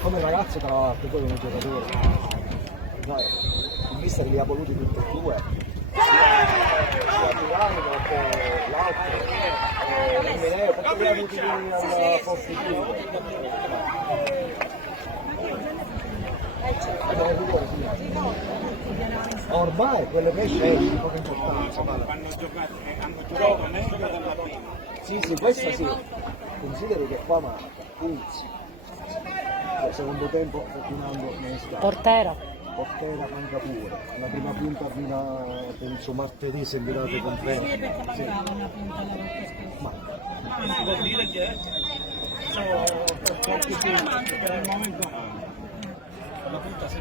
Come ragazzo tra l'altro, poi come giocatore. Dai, il mister li ha voluti tutti e due. Sia Milano che l'altro. Mineo, perché li ha avuti al posto di ormai quelle pesce è di poca importanza. Hanno giocato meglio della prima. Sì, questo sì. Consideri che qua ma puzzi. Secondo tempo continuando nelle scale. Portera Manca pure. La prima punta fino a penso martedì se mi date conferma. Sì, perché mancava una punta la volta scorsa. Si può dire che sono qualche punto per il momento la punta si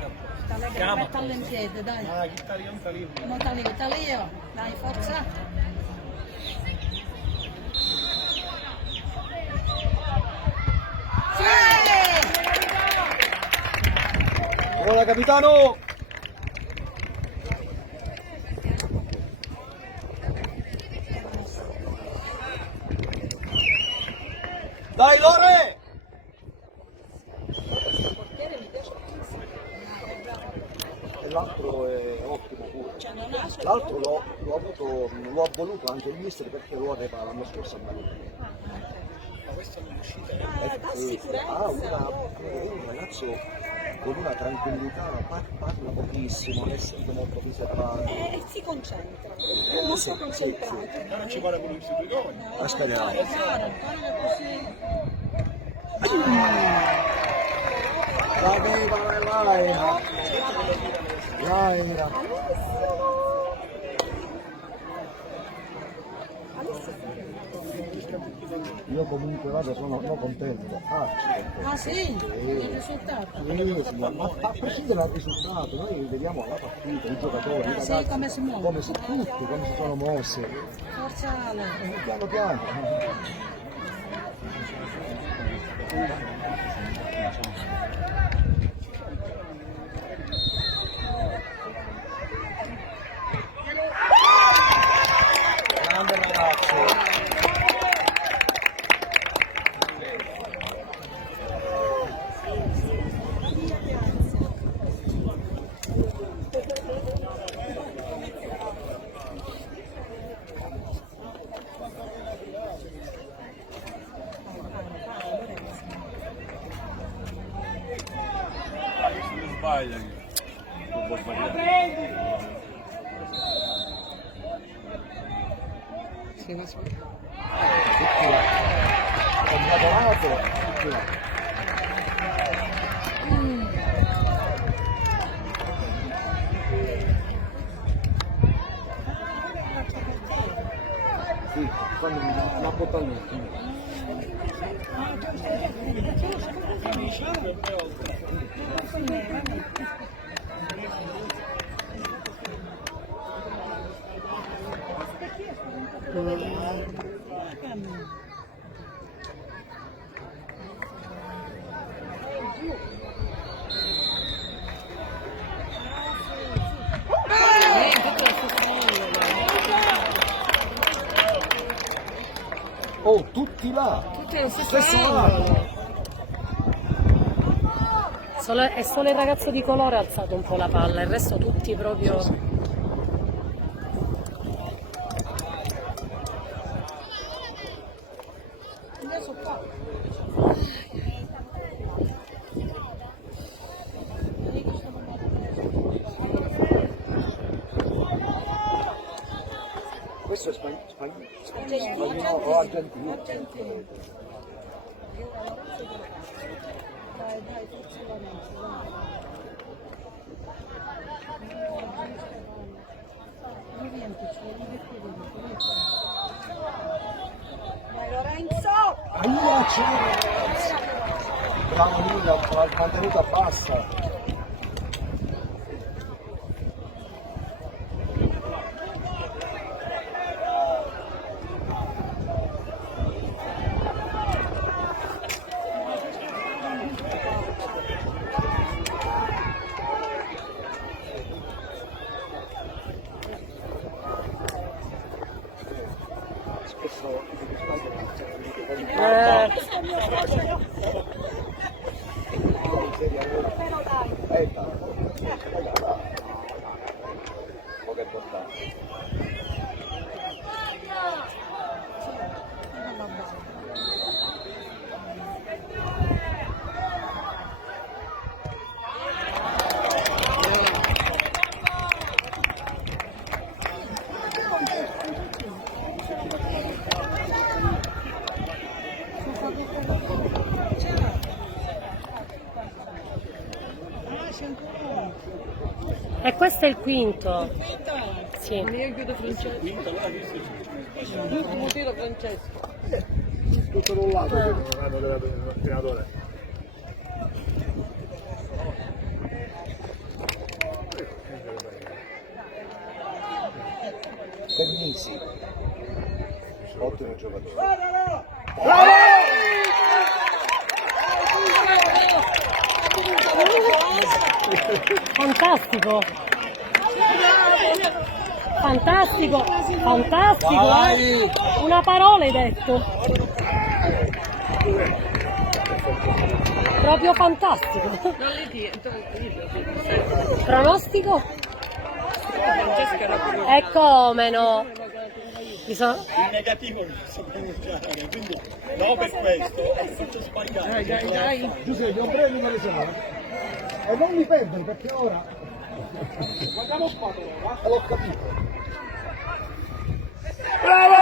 Mettalo in piedi, dai. Non taglio, dai, forza. Buona capitano! Dai Lore! E l'altro è ottimo pure. L'altro l'ho voluto anche il mister perché lo aveva l'anno scorso a Marino. Un ragazzo con una tranquillità, parla pochissimo, essendo molto riservato. Si concentra, è molto concentrato. non ci vuole pure un istitutore. Aspetta. Io comunque vado, sono contento da farci. Ah sì? Il risultato? Ma a prescindere dal risultato, noi vediamo la partita, i giocatori, i Sì, ragazzi, come si muovono. tutti, come si sono mossi. Forza Ale. Piano piano. Grande ragazzo. Sbaglia. Non può sbagliare. Sì, fanno una bottaglia. Oh, tutti là! tutti nello stesso Stesso angolo. È solo il ragazzo di colore ha alzato un po' la palla, il resto tutti proprio. Adesso qua. Questo è spagnolo o argentino? Dai, forza la mente, dai. Vai Lorenzo! Aia, c'è! Bravo Nino, l'ha mantenuta bassa. Spesso Poco importante. E questo è il quinto. Sì. L'ultimo tiro Francesco. Tutto da un lato che non hanno dato il tiratore. Bellissimo. Ottimo giocatore. Fantastico! Fantastico! Fantastico! Una parola hai detto! Proprio fantastico! Pronostico? E come no? Il negativo non so pronunciare, quindi no per questo è tutto sbagliato. Giuseppe, non prendi una lesione. E non mi perdere perché ora. Guardiamo spatola, va? L'ho capito. Bravo!